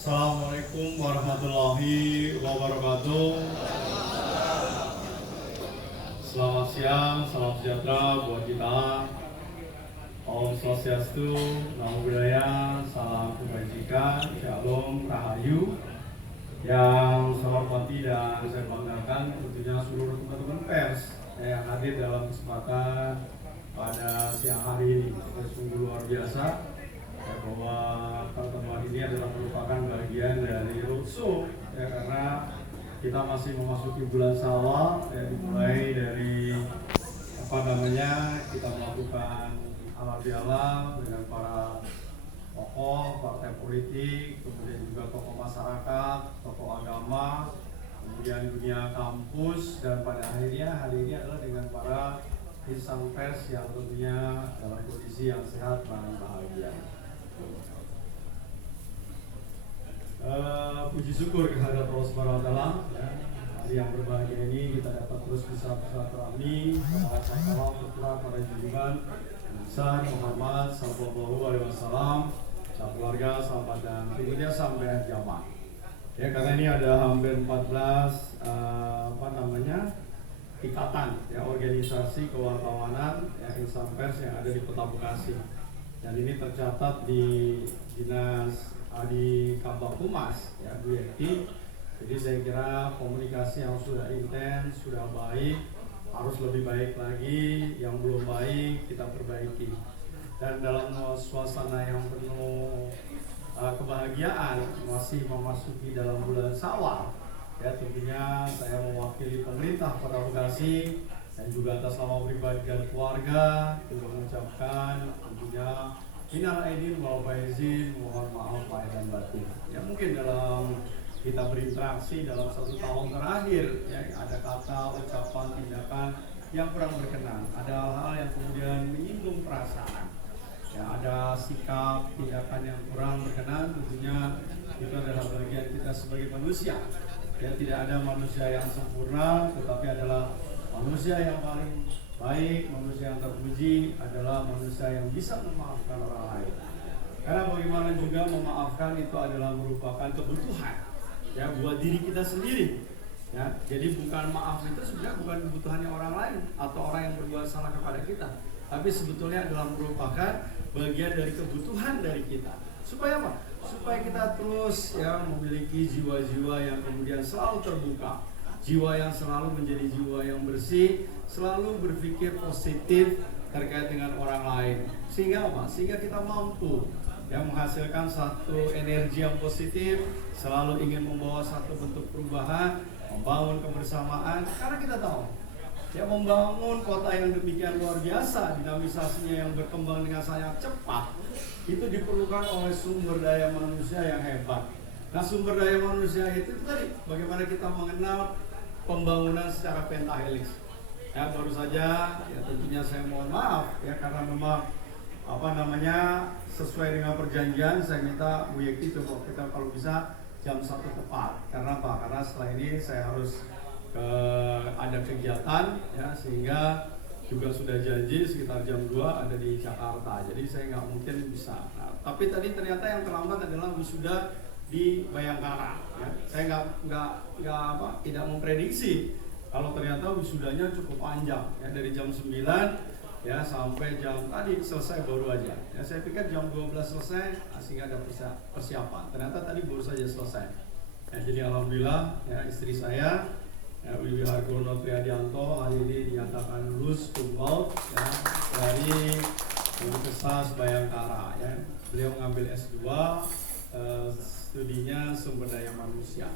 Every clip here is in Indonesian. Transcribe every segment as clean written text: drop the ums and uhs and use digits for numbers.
Assalamualaikum warahmatullahi wabarakatuh. Selamat siang, salam sejahtera buat kita. Om Swastiastu, Namo Buddhaya, salam kebajikan, Shalom, Rahayu. Yang saya hormati dan saya banggakan tentunya seluruh teman-teman pers yang hadir dalam kesempatan pada siang hari ini. Sungguh luar biasa ya, bahwa pertemuan ini adalah merupakan bagian dari roadshow ya, karena kita masih memasuki bulan Syawal ya, dimulai dari kita melakukan halal bihalal dengan para tokoh partai politik, kemudian juga tokoh masyarakat, tokoh agama, kemudian dunia kampus, dan pada akhirnya hari ini adalah dengan para insan pers yang tentunya dalam kondisi yang sehat dan bahagia. Puji syukur kehadirat Allah Subhanahu wa Ta'ala ya. Hari yang berbahagia ini kita dapat terus bisa bersilaturahmi, salam berkurang pada junjungan besar Muhammad Sallallahu Alaihi Wasallam, keluarga, sahabat dan tentunya sampai akhir zaman. Ya, karena ini ada hampir 14 ikatan ya, organisasi kewartawanan ya, insan pers yang ada di Kota Bekasi. Dan ini tercatat di Dinas di Kabak Humas ya, Bu Yeti. Jadi saya kira komunikasi yang sudah intens, sudah baik, harus lebih baik lagi. Yang belum baik kita perbaiki. Dan dalam suasana yang penuh kebahagiaan, masih memasuki dalam bulan Syawal ya, tentunya saya mewakili pemerintah Kota Bekasi dan juga atas nama pribadi dan keluarga mengucapkan tentunya minal aidin wal faizin, mohon maaf lahir dan batin. Ya, mungkin dalam kita berinteraksi dalam 1 tahun terakhir ya, ada kata, ucapan, tindakan yang kurang berkenan, ada hal-hal yang kemudian menyinggung perasaan ya, ada sikap, tindakan yang kurang berkenan. Tentunya itu adalah bagian kita sebagai manusia ya, tidak ada manusia yang sempurna, tetapi adalah manusia yang paling baik, manusia yang terpuji adalah manusia yang bisa memaafkan orang lain. Karena bagaimana juga memaafkan itu adalah merupakan kebutuhan ya buat diri kita sendiri. Ya, jadi bukan maaf itu sebenarnya bukan kebutuhannya orang lain atau orang yang berbuat salah kepada kita, tapi sebetulnya adalah merupakan bagian dari kebutuhan dari kita. Supaya apa? Supaya kita terus ya memiliki jiwa-jiwa yang kemudian selalu terbuka, jiwa yang selalu menjadi jiwa yang bersih, selalu berpikir positif terkait dengan orang lain. Sehingga apa? Sehingga kita mampu yang menghasilkan satu energi yang positif, selalu ingin membawa satu bentuk perubahan, membangun kebersamaan. Karena kita tahu ya, membangun kota yang demikian luar biasa, dinamisasinya yang berkembang dengan sangat cepat, itu diperlukan oleh sumber daya manusia yang hebat. Nah, sumber daya manusia itu tadi bagaimana kita mengenal pembangunan secara pentahelix. Ya, baru saja ya tentunya saya mohon maaf ya, karena memang sesuai dengan perjanjian saya minta Bu Yekti coba kita kalau bisa jam 1 tepat. Karena apa? Karena setelah ini saya harus ada kegiatan ya, sehingga juga sudah janji sekitar jam 2 ada di Jakarta. Jadi saya nggak mungkin bisa. Nah, tapi tadi ternyata yang terlambat adalah wisuda di Bayangkara. Ya. Saya tidak memprediksi kalau ternyata wisudanya cukup panjang ya, dari jam 9 ya sampai jam tadi selesai baru aja. Ya, saya pikir jam 12 selesai sehingga ada persiapan. Ternyata tadi baru saja selesai. Ya, jadi alhamdulillah ya, istri saya ya, Wiwi Hargono Triadianto hari ini dinyatakan lulus cum laude ya, dari Universitas Bayangkara ya. Beliau mengambil S2 studinya sumber daya manusia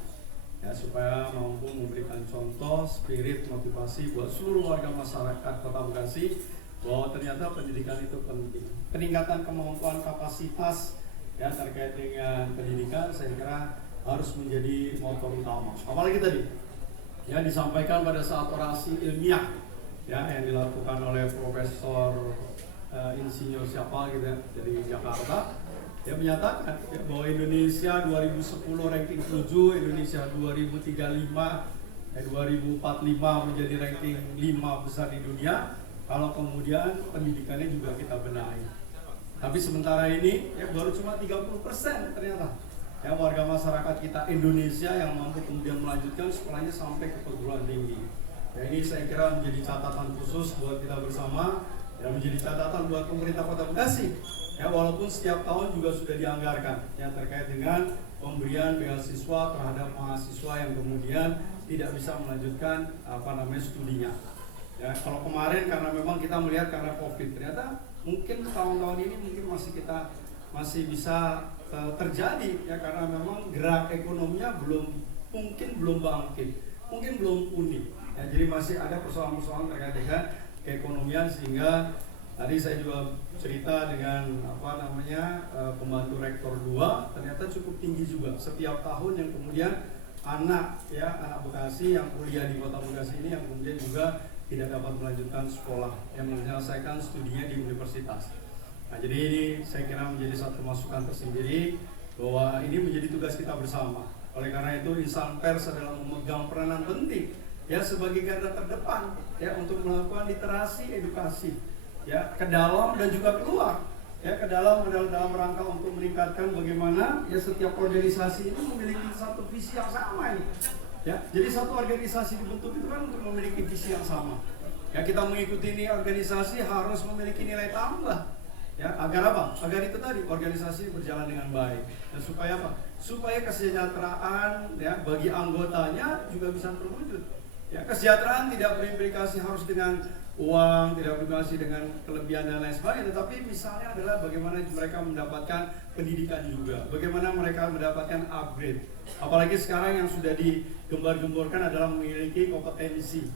ya, supaya mampu memberikan contoh, spirit, motivasi buat seluruh warga masyarakat Kota Bekasi bahwa ternyata pendidikan itu penting. Peningkatan kemampuan kapasitas ya terkait dengan pendidikan saya kira harus menjadi motor utama. Apalagi tadi ya disampaikan pada saat orasi ilmiah ya yang dilakukan oleh Profesor Insinyur siapa gitu ya, dari Jakarta, dia menyatakan ya, bahwa Indonesia 2010 ranking 7, Indonesia 2035 2045 menjadi ranking 5 besar di dunia kalau kemudian pendidikannya juga kita benahi. Tapi sementara ini ya baru cuma 30% ternyata ya warga masyarakat kita Indonesia yang mampu kemudian melanjutkan sekolahnya sampai ke perguruan tinggi. Ya, ini saya kira menjadi catatan khusus buat kita bersama, ya menjadi catatan buat pemerintah Kota Bekasi. Ya, walaupun setiap tahun juga sudah dianggarkan yang terkait dengan pemberian beasiswa terhadap mahasiswa yang kemudian tidak bisa melanjutkan studinya. Ya, kalau kemarin karena memang kita melihat karena COVID, ternyata mungkin tahun-tahun ini mungkin masih bisa terjadi ya, karena memang gerak ekonominya belum bangkit, mungkin belum pulih. Ya, jadi masih ada persoalan-persoalan terkait dengan keekonomian, sehingga tadi saya juga cerita dengan pembantu rektor 2, ternyata cukup tinggi juga setiap tahun yang kemudian anak Bekasi yang kuliah di Kota Bekasi ini yang kemudian juga tidak dapat melanjutkan sekolah, yang menyelesaikan studinya di universitas. Nah, jadi ini saya kira menjadi satu masukan tersendiri bahwa ini menjadi tugas kita bersama. Oleh karena itu, insan pers adalah memegang peranan penting ya sebagai garda terdepan ya untuk melakukan literasi edukasi ya ke dalam dan juga keluar ya ke dalam rangka untuk meningkatkan bagaimana ya setiap organisasi ini memiliki satu visi yang sama ini ya. Jadi satu organisasi dibentuk itu kan untuk memiliki visi yang sama ya. Kita mengikuti ini organisasi harus memiliki nilai tambah ya, agar apa? Agar itu tadi organisasi berjalan dengan baik. Dan supaya apa? Supaya kesejahteraan ya bagi anggotanya juga bisa terwujud. Ya, kesejahteraan tidak berimplikasi harus dengan uang, tidak berimplikasi dengan kelebihan dan lain sebagainya, tetapi misalnya adalah bagaimana mereka mendapatkan pendidikan juga, bagaimana mereka mendapatkan upgrade. Apalagi sekarang yang sudah digembar-gemborkan adalah memiliki kompetensi.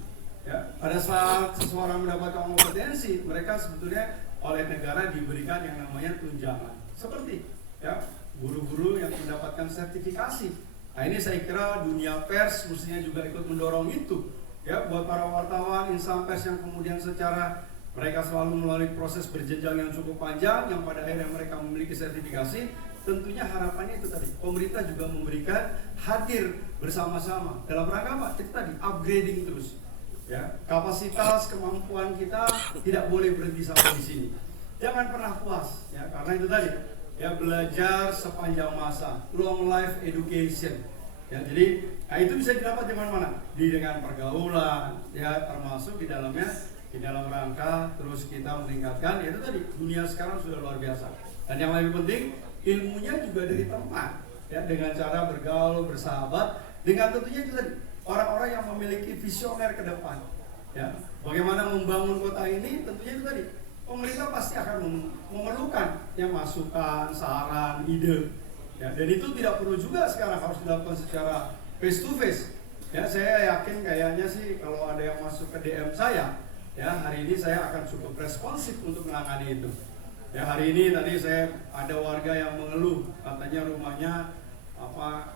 Ya, pada saat seseorang mendapatkan kompetensi, mereka sebetulnya oleh negara diberikan yang namanya tunjangan. Seperti ya guru-guru yang mendapatkan sertifikasi. Nah, ini saya kira dunia pers mestinya juga ikut mendorong itu ya, buat para wartawan, insan pers yang kemudian secara mereka selalu melalui proses berjenjang yang cukup panjang, yang pada akhirnya mereka memiliki sertifikasi. Tentunya harapannya itu tadi, pemerintah juga memberikan hadir bersama-sama dalam rangka apa? Itu tadi, upgrading terus ya. Kapasitas kemampuan kita tidak boleh berhenti sampai di sini. Jangan pernah puas ya, karena itu tadi ya, belajar sepanjang masa, long life education. Ya, jadi itu bisa didapat di mana-mana, dengan pergaulan, ya termasuk di dalam rangka terus kita meningkatkan. Itu tadi dunia sekarang sudah luar biasa. Dan yang lebih penting ilmunya juga dari teman, ya dengan cara bergaul, bersahabat, dengan tentunya itu tadi orang-orang yang memiliki visioner ke depan. Ya, bagaimana membangun kota ini tentunya itu tadi. Pemerintah pasti akan memerlukan yang masukan, saran, ide. Ya, dan itu tidak perlu juga sekarang harus dilakukan secara face to face. Ya, saya yakin kayaknya sih kalau ada yang masuk ke DM saya, ya hari ini saya akan cukup responsif untuk menangani itu. Ya, hari ini tadi saya ada warga yang mengeluh, katanya rumahnya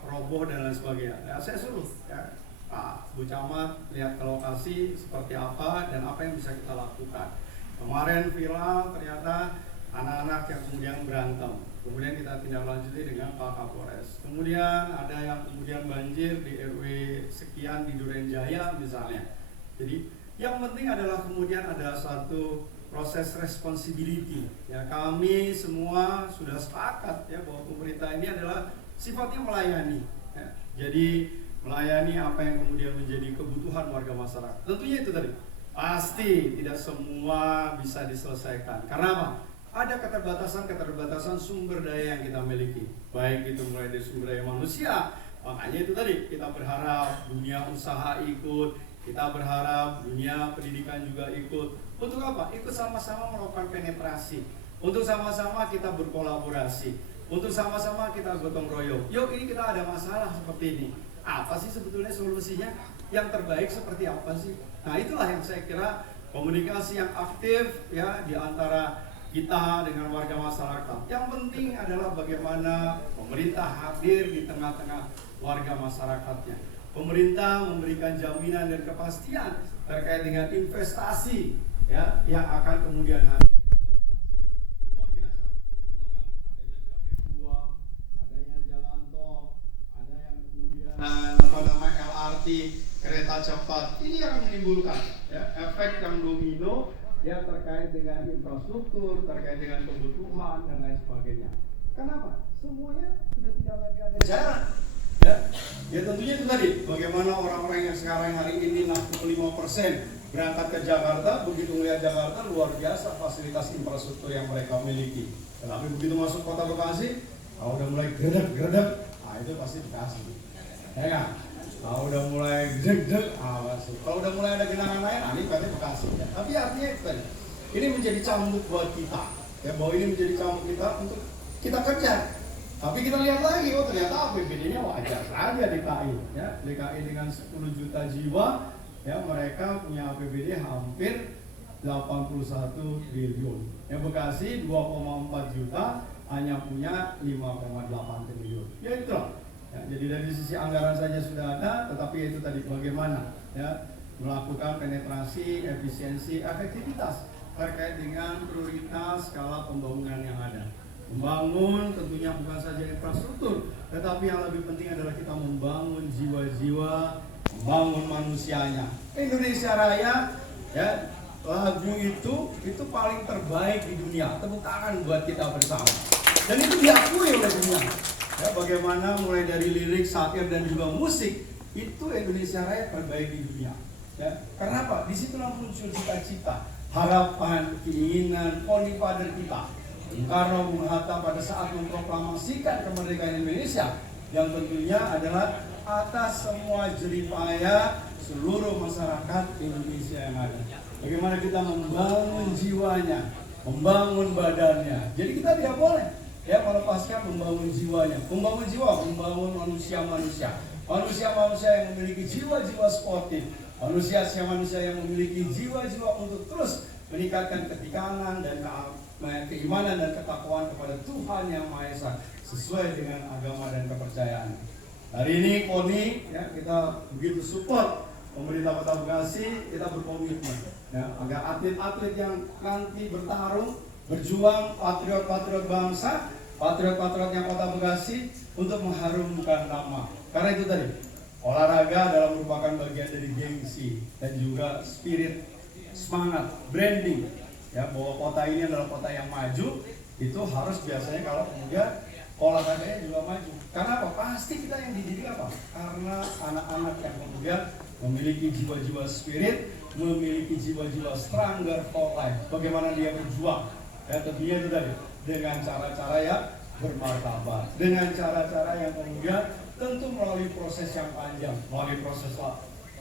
roboh dan lain sebagainya. Ya, saya suruh ya, Pak Bu Camat lihat ke lokasi seperti apa dan apa yang bisa kita lakukan. Kemarin viral ternyata anak-anak yang kemudian berantem, kemudian kita tindak lanjuti dengan Pak Kapolres. Kemudian ada yang kemudian banjir di RW sekian di Duren Jaya misalnya. Jadi yang penting adalah kemudian ada satu proses responsibility. Ya, kami semua sudah sepakat ya bahwa pemerintah ini adalah sifatnya melayani. Ya. Jadi melayani apa yang kemudian menjadi kebutuhan warga masyarakat. Tentunya itu tadi. Pasti tidak semua bisa diselesaikan. Karena apa? Ada keterbatasan sumber daya yang kita miliki. Baik itu mulai dari sumber daya manusia. Makanya itu tadi kita berharap dunia usaha ikut, kita berharap dunia pendidikan juga ikut. Untuk apa? Ikut sama-sama melakukan penetrasi. Untuk sama-sama kita berkolaborasi. Untuk sama-sama kita gotong royong. Yuk, ini kita ada masalah seperti ini. Apa sih sebetulnya solusinya? Yang terbaik seperti apa sih? Nah, itulah yang saya kira komunikasi yang aktif ya di antara kita dengan warga masyarakat. Yang penting adalah bagaimana pemerintah hadir di tengah-tengah warga masyarakatnya. Pemerintah memberikan jaminan dan kepastian terkait dengan investasi ya yang akan kemudian hadir. Luar biasa perkembangan adanya Japek 2, adanya jalan tol, ada yang kemudian LRT, kereta cepat. Ini yang menimbulkan ya, efek yang domino ya terkait dengan infrastruktur, terkait dengan kebutuhan dan lain sebagainya. Kenapa? semuanya sudah tidak lagi ada jarak. Ya tentunya itu tadi, bagaimana orang-orang yang sekarang hari ini 65% berangkat ke Jakarta, begitu melihat Jakarta luar biasa fasilitas infrastruktur yang mereka miliki. Tetapi begitu masuk kota Bekasi, kalau udah mulai gredek, itu pasti Bekasi. Ya kan? Kalau udah mulai gredek, masuk. Kalau udah mulai ada genangan air, ini berarti Bekasi. Ya. Tapi artinya itu tadi, ini menjadi cambuk buat kita. Ya, bahwa ini menjadi cambuk kita untuk kita kerja. Tapi kita lihat lagi, oh ternyata APBD-nya wajar saja DKI. Ya, DKI dengan 10 juta jiwa, ya mereka punya APBD hampir 81 triliun. Yang Bekasi 2,4 juta hanya punya 5,8 triliun. Ya itulah. Ya, jadi dari sisi anggaran saja sudah ada, tetapi itu tadi bagaimana ya melakukan penetrasi, efisiensi, efektivitas terkait dengan prioritas skala pembangunan yang ada. Membangun tentunya bukan saja infrastruktur, tetapi yang lebih penting adalah kita membangun jiwa-jiwa, membangun manusianya. Indonesia Raya, ya lagu itu paling terbaik di dunia. Tepuk tangan buat kita bersama. Dan itu diakui oleh dunia. Ya, bagaimana mulai dari lirik, syair dan juga musik itu Indonesia Raya terbaik di dunia. Ya, karena apa? Disitulah muncul cita-cita, harapan, keinginan, founding father kita. Bung Karno, Bung Hatta pada saat memproklamasikan kemerdekaan Indonesia yang tentunya adalah atas semua jeripaya seluruh masyarakat Indonesia yang ada. Bagaimana kita membangun jiwanya, membangun badannya. Jadi kita tidak boleh ya melepaskan membangun jiwanya. Membangun jiwa, membangun manusia-manusia. Manusia-manusia yang memiliki jiwa-jiwa sportif. Manusia yang memiliki jiwa-jiwa untuk terus meningkatkan ketikanan dan keimanan dan ketakwaan kepada Tuhan Yang Maha Esa sesuai dengan agama dan kepercayaan. Hari ini KONI ya, kita begitu support pemerintah Kota Bekasi, kita berkomitmen ya, agar atlet-atlet yang nanti bertarung, berjuang, patriot-patriot bangsa, patriot-patriot yang Kota Bekasi untuk mengharumkan nama. Karena itu tadi, olahraga adalah merupakan bagian dari gengsi dan juga spirit, semangat, branding. Ya, bahwa kota ini adalah kota yang maju, itu harus biasanya kalau kemudian olahraganya juga maju. Karena apa? Pasti kita yang dididik apa? Karena anak-anak yang kemudian memiliki jiwa-jiwa spirit, memiliki jiwa-jiwa stronger for life. Bagaimana dia berjuang? Ya, tentunya itu tadi dengan cara-cara yang bermartabat, dengan cara-cara yang kemudian tentu melalui proses yang panjang, melalui proses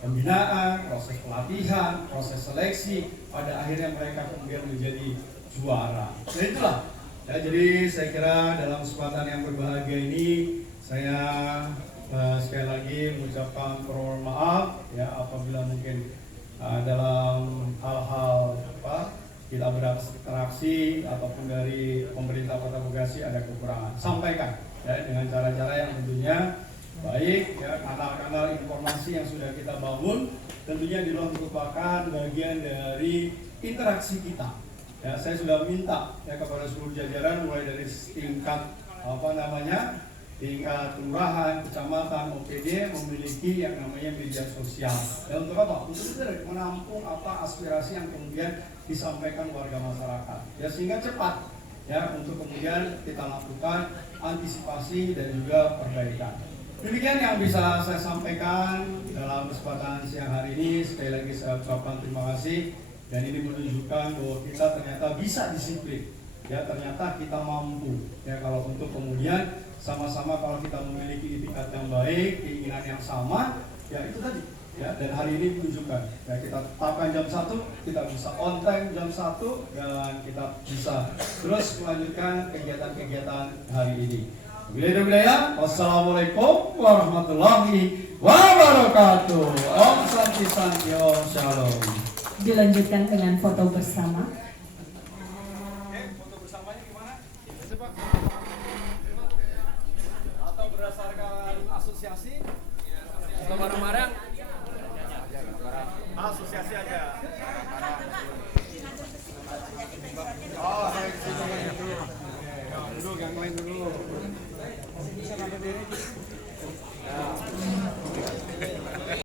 pembinaan, proses pelatihan, proses seleksi, pada akhirnya mereka kemudian menjadi juara. Nah itulah. Ya, jadi saya kira dalam kesempatan yang berbahagia ini saya sekali lagi mengucapkan permohonan maaf ya apabila mungkin dalam hal-hal kita berinteraksi ataupun dari pemerintah Kota Bekasi ada kekurangan. Sampaikan ya dengan cara-cara yang tentunya baik ya, kanal-kanal informasi yang sudah kita bangun tentunya merupakan bagian dari interaksi kita. Ya, saya sudah minta ya kepada seluruh jajaran mulai dari tingkat tingkat kelurahan, kecamatan, OPD memiliki yang namanya media sosial. Dan untuk apa? Untuk menampung aspirasi yang kemudian disampaikan warga masyarakat. Ya sehingga cepat ya untuk kemudian kita lakukan antisipasi dan juga perbaikan. Demikian yang bisa saya sampaikan dalam kesempatan siang hari ini. Sekali lagi saya ucapkan terima kasih dan ini menunjukkan bahwa kita ternyata bisa disiplin. Ya ternyata kita mampu. Ya kalau untuk kemudian sama-sama kalau kita memiliki itikat yang baik, keinginan yang sama, ya itu tadi. Ya dan hari ini menunjukkan. Ya kita tetapkan jam 1, kita bisa on time jam 1 dan kita bisa terus melanjutkan kegiatan-kegiatan hari ini. Wassalamualaikum warahmatullahi wabarakatuh. Om Santi Santi Om Shalom. Dilanjutkan dengan foto bersama. Foto bersamanya gimana? Atau berdasarkan asosiasi? Atau bareng-bareng? Asosiasi aja. Oh, baik. Duduk, yang lain dulu. Bisa ngambil diri.